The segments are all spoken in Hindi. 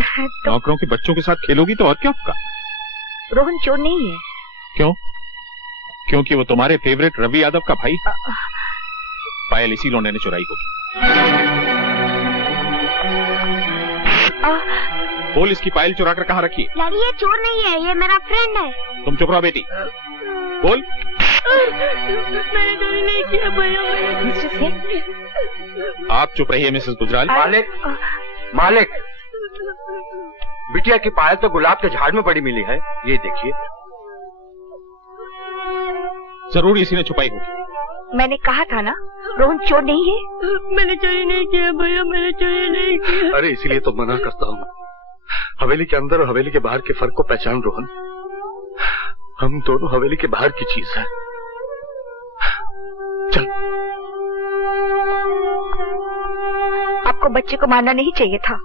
नौकरों के बच्चों के साथ खेलोगी तो और क्या होगा? रोहन चोर नहीं है। क्यों? क्योंकि वो तुम्हारे फेवरेट रवि यादव का भाई। पायल इसी लौंडे ने चुराई होगी। बोल, इसकी पायल चुरा कर कहाँ रखी है? डैडी, ये चोर नहीं है, ये मेरा फ्रेंड है। तुम चुप रहो बेटी। बोल। मैंने चोरी नहीं किया भैया। आप चुप रहिए मिसेस गुजराल। मालिक, बिटिया की पायल तो गुलाब के झाड़ में पड़ी मिली है, ये देखिए। जरूर इसी ने छुपाई होगी। मैंने कहा था ना, रोहन चोर नहीं है। मैंने चोरी नहीं किया भैया, मैंने चोरी नहीं किया। अरे इसीलिए तो मना करता हूँ। हवेली के अंदर और हवेली के बाहर के फर्क को पहचान रोहन। हम दोनों हवेली के बाहर की चीज है। चल। आपको बच्चे को मारना नहीं चाहिए था।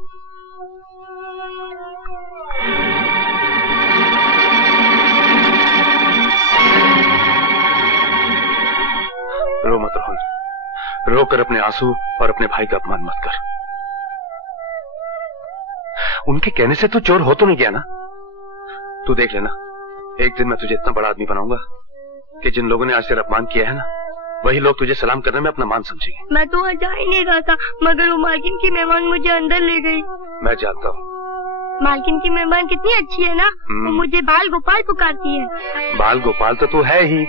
रो मत रोहन, रो कर अपने आंसू और अपने भाई का अपमान मत कर। उनके कहने से तू चोर हो तो नहीं गया ना? तू देख लेना, एक दिन मैं तुझे इतना बड़ा आदमी बनाऊंगा कि जिन लोगों ने आज तेरा अपमान किया है ना, वही लोग तुझे सलाम करने में अपना मान समझेंगे। मैं तो वहाँ जा ही नहीं रहा था, मगर वो मालकिन की मेहमान मुझे अंदर ले गई। मैं जानता हूँ। मालकिन की मेहमान कितनी अच्छी है ना, वो मुझे बाल गोपाल पुकारती है। बाल गोपाल तो तू है ही।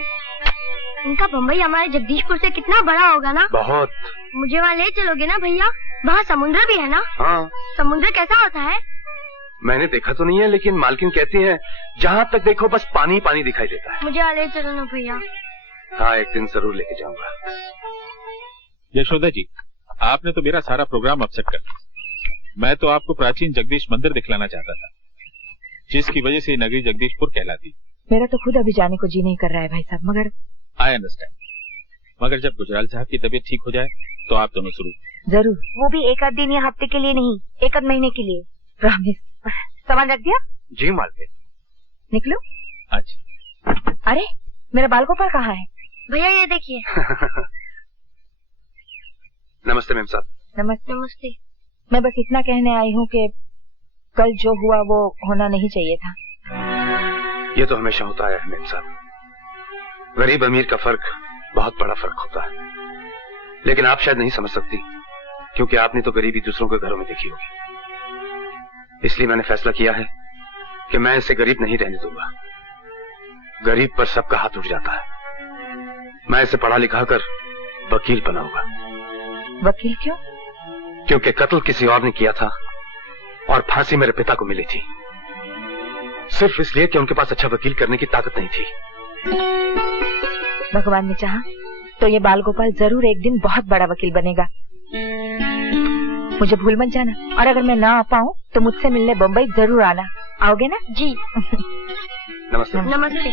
उनका बम्बई हमारे जगदीशपुर से कितना बड़ा होगा ना? बहुत। मुझे वहाँ ले चलोगे ना भैया? वहाँ समुद्र भी है ना? हाँ। समुद्र कैसा होता है? मैंने देखा तो नहीं है, लेकिन मालकिन कहती है जहाँ तक देखो बस पानी पानी दिखाई देता है। मुझे ले चलो ना भैया। हाँ, एक दिन जरूर लेके जाऊंगा। यशोदा जी, आपने तो मेरा सारा प्रोग्राम अपसेट कर दिया। मैं तो आपको प्राचीन जगदीश मंदिर दिखलाना चाहता था, जिसकी वजह से नगरी जगदीशपुर कहलाती। मेरा तो खुद अभी जाने को जी नहीं कर रहा है भाई साहब, मगर आई अंडरस्टैंड। मगर जब गुजराल साहब की तबीयत ठीक हो जाए तो आप दोनों शुरू। जरूर। वो भी एक आध दिन या हफ्ते के लिए नहीं, एक आध महीने के लिए। प्रॉमिस। सामान रख दिया? जी मालकिन। निकलो। अच्छा। अरे मेरा बाल गोपाल कहाँ है? भैया ये देखिए। नमस्ते मैम साहब। नमस्ते। नमस्ते। मैं बस इतना कहने आई हूँ कि कल जो हुआ वो होना नहीं चाहिए था। ये तो हमेशा होता है मैम साहब। गरीब अमीर का फर्क बहुत बड़ा फर्क होता है, लेकिन आप शायद नहीं समझ सकती, क्योंकि आपने तो गरीबी दूसरों के घरों में देखी होगी। इसलिए मैंने फैसला किया है कि मैं इसे गरीब नहीं रहने दूंगा। गरीब पर सबका हाथ उठ जाता है। मैं इसे पढ़ा लिखा कर वकील बनाऊंगा। वकील क्यों? क्योंकि कत्ल किसी और ने किया था और फांसी मेरे पिता को मिली थी, सिर्फ इसलिए कि उनके पास अच्छा वकील करने की ताकत नहीं थी। भगवान ने चाहा तो ये बाल गोपाल जरूर एक दिन बहुत बड़ा वकील बनेगा। मुझे भूल मत जाना, और अगर मैं ना आ पाऊँ तो मुझसे मिलने बम्बई जरूर आना। आओगे ना? जी। नमस्ते। नमस्ते।